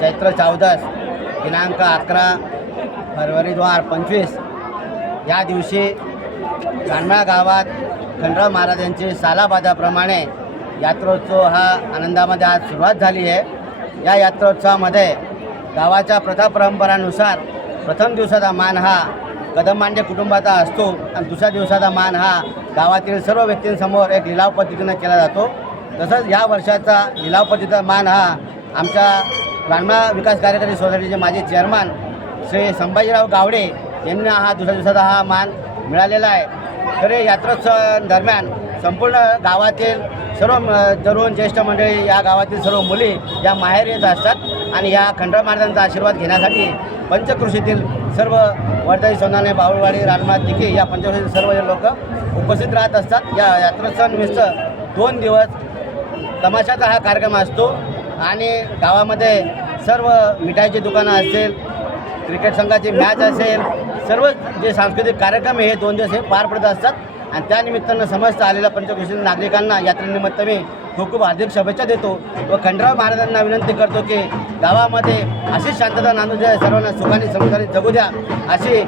चैत्र चौदस दिनांक अकरा फरवरी दोन हजार पंचवीस या दिवशी कांडळा गावात खंडराव महाराजांची सालाबाजाप्रमाणे यात्रोत्सव हा आनंदामध्ये आज सुरुवात झाली आहे या यात्रोत्सवामध्ये गावाच्या प्रथा परंपरानुसार प्रथम दिवसाचा मान हा कदम कुटुंबाचा असतो आणि दुसऱ्या दिवसाचा मान हा गावातील सर्व व्यक्तींसमोर एक लिलाव पद्धतीनं केला जातो तसंच या वर्षाचा लिलाव पद्धतीचा मान हा आमच्या रानडा विकास कार्यकारी सोसायटीचे माझे चेअरमॅन श्री संभाजीराव गावडे यांना हा दुसऱ्या दिवसाचा हा मान मिळालेला आहे तर यात्रोत्सव दरम्यान संपूर्ण गावातील सर्व तरुण ज्येष्ठ मंडळी या गावातील सर्व मुली या माहेर येत असतात आणि या खंड महाराजांचा आशीर्वाद घेण्यासाठी पंचकृषीतील सर्व वर्धाई सोनाने बावळवाडी रामनाथ तिके या पंचकृषीतील सर्व लोक उपस्थित राहत असतात या यात्रोत्सवानिमित्त दोन दिवस तमाशाचा हा कार्यक्रम असतो आणि गावामध्ये सर्व मिठाईची दुकानं असेल क्रिकेट संघाची मॅच असेल सर्व जे सांस्कृतिक कार्यक्रम हे दोन दिवस हे पार पडत असतात आणि त्यानिमित्तानं समस्त आलेल्या पंचकृषी नागरिकांना यात्रेनिमित्त मी खूप खूप हार्दिक शुभेच्छा देतो व खंडराव महाराजांना विनंती करतो की गावामध्ये अशी शांतता नांदू द्या सर्वांना सुखाने समजाने जगू द्या अशी